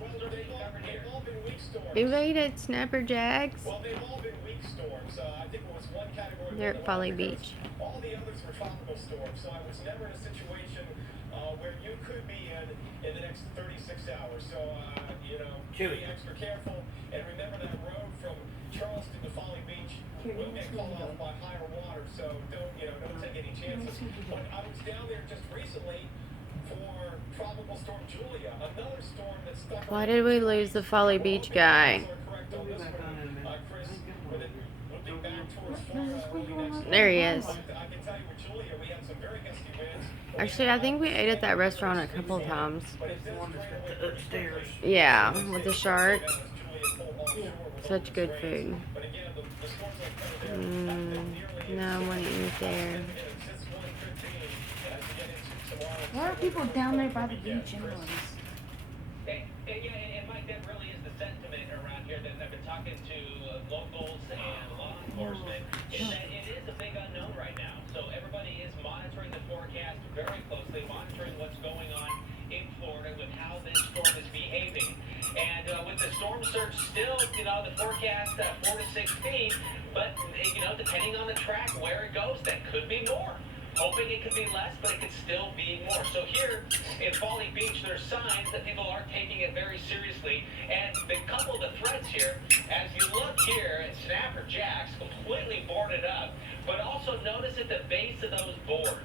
They've all been weak storms. You rated Snapper Jacks? Well, they've all been weak storms. I think it was one category They're one at a while Folly because Beach. all the others were tropical storms. So I was never in a situation where you could be in the next 36 hours. So, be extra careful. And remember that road from Charleston to Folly Beach will get called off by higher water. So don't take any chances. But I was down there just recently for Tropical Storm Julia, another storm that stuck. Why did we lose the Folly Beach guy? There he is. Actually, I think we ate at that restaurant a couple of times. Upstairs. Yeah, with the shark. Yeah. Such good food. No, I want to eat there. Why are people down there by the beach anyways? And Mike, that really is the sentiment around here that I've been talking to locals and law enforcement, is that it is a big unknown right now. So everybody is monitoring the forecast very closely, monitoring what's going on in Florida with how this storm is behaving. And with the storm surge still, the forecast 4 to 6 feet, but, depending on the track where it goes, that could be more. Hoping it could be less, but it could still be more. So here in Folly Beach, there's signs that people are taking it very seriously. And a couple of the threats here, as you look here at Snapper Jacks, completely boarded up, but also notice at the base of those boards,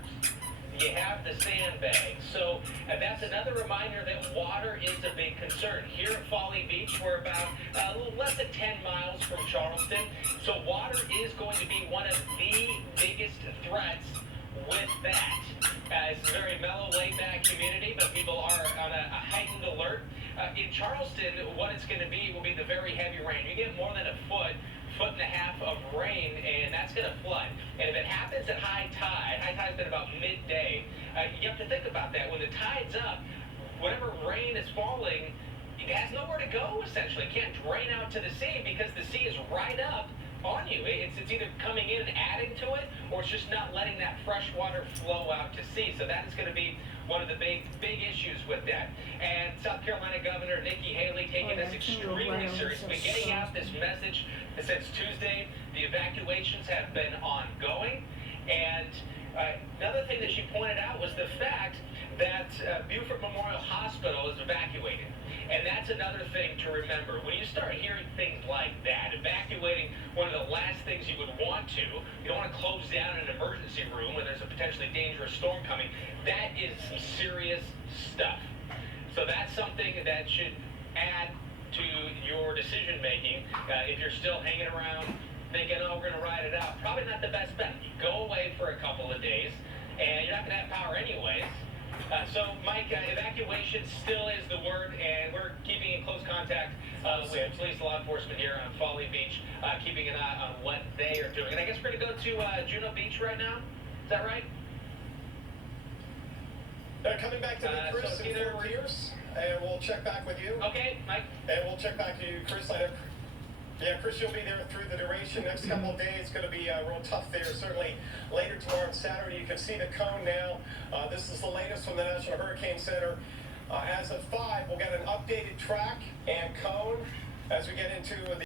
you have the sandbags. So that's another reminder that water is a big concern. Here at Folly Beach, we're about a little less than 10 miles from Charleston. So water is going to be one of the biggest threats with that. It's a very mellow, laid-back community, but people are on a heightened alert. In Charleston, what it's going to be will be the very heavy rain. You get more than a foot and a half of rain, and that's going to flood. And if it happens at high tide's been about midday, you have to think about that. When the tide's up, whatever rain is falling, it has nowhere to go, essentially. It can't drain out to the sea because the sea is right up on you. It's either coming in and adding to it, or it's just not letting that fresh water flow out to sea. So that is going to be one of the big issues with that. And South Carolina Governor Nikki Haley taking this extremely seriously, getting out this message since Tuesday. The evacuations have been ongoing. And another thing that she pointed out was the fact that Beaufort Memorial Hospital is evacuated. And that's another thing to remember. When you start hearing things like that, evacuating one of the last things you would want to, you don't want to close down an emergency room when there's a potentially dangerous storm coming. That is some serious stuff. So that's something that should add to your decision making. If you're still hanging around thinking, oh, we're going to ride it out, probably not the best bet. Go away for a couple of days, and you're not going to have power anyways. So, Mike, evacuation still is the word, and we're keeping in close contact with police law enforcement here on Folly Beach, keeping an eye on what they are doing. And I guess we're going to go to Juno Beach right now. Is that right? Coming back to me, Chris, in 4 years, and we'll check back with you. Okay, Mike. And we'll check back to you, Chris. Chris, you'll be there through the duration. Next couple of days, going to be real tough there. Certainly later tomorrow and Saturday, you can see the cone now. This is the latest from the National Hurricane Center. As of 5, we'll get an updated track and cone as we get into the